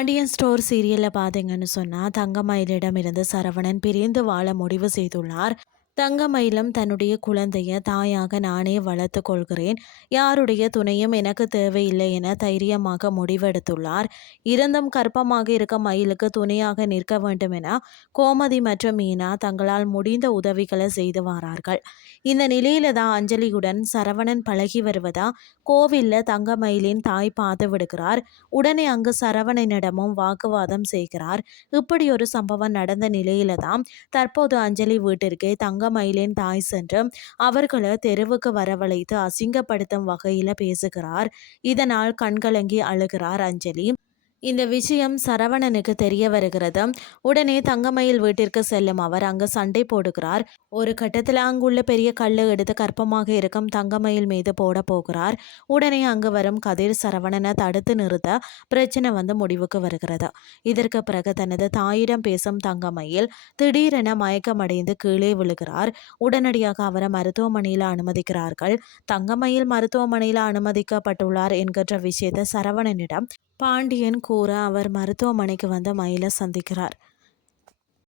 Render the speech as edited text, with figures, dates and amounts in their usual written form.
Pandian store சீரியல்ல பார்த்தீங்கன்னு சொன்னா, தங்கமயிலிடமிருந்து சரவணன் பிரிந்து வாழ முடிவு செய்துள்ளார். தங்கமயிலும் தன்னுடைய குழந்தைய தாயாக நானே வளர்த்து கொள்கிறேன். யாருடைய துணையும் எனக்கு தேவையில்லை என தைரியமாக முடிவெடுத்துள்ளார். இருந்தும் கர்ப்பமாக இருக்க மயிலுக்கு துணையாக நிற்க வேண்டும் என கோமதி மற்றும் மீனா தங்களால் முடிந்த உதவிகளை செய்து வரார்கள். இந்த நிலையில தான் அஞ்சலியுடன் சரவணன் பழகி வருவதா கோவில்ல தங்கமயிலின் தாய் பார்த்து விடுகிறார். உடனே அங்கு சரவணனிடமும் வாக்குவாதம் செய்கிறார். இப்படி ஒரு சம்பவம் நடந்த நிலையில தான் தற்போது அஞ்சலி வீட்டிற்கே தங்கமயிலின் தாய் சென்று அவர்களை தெருவுக்கு வரவழைத்து அசிங்கப்படுத்தும் வகையில பேசுகிறார். இதனால் கண்கலங்கி அழுகிறார் அஞ்சலி. இந்த விஷயம் சரவணனுக்கு தெரிய வருகிறது. உடனே தங்கமயில் வீட்டிற்கு செல்லும் அவர் அங்கு சண்டை போடுகிறார். ஒரு கட்டத்தில் அங்குள்ள பெரிய கல்லை எடுத்து கர்ப்பமாக இருக்கும் தங்கமயில் மீது போட போகிறார். உடனே அங்கு வரும் கதிர் சரவணனை தடுத்து நிறுத்த பிரச்சனை முடிவுக்கு வருகிறது. இதற்கு பிறகு தனது தாயிடம் பேசும் தங்கமயில் திடீரென மயக்கமடைந்து கீழே விழுகிறார். உடனடியாக அவரை மருத்துவமனையில் அனுமதிக்கிறார்கள். தங்கமயில் மருத்துவமனையில் அனுமதிக்கப்பட்டுள்ளார் என்கின்ற விஷயத்தை சரவணனிடம் பாண்டியன் கூற அவர் மருத்துவமனைக்கு வந்து மயிலை சந்திக்கிறார்.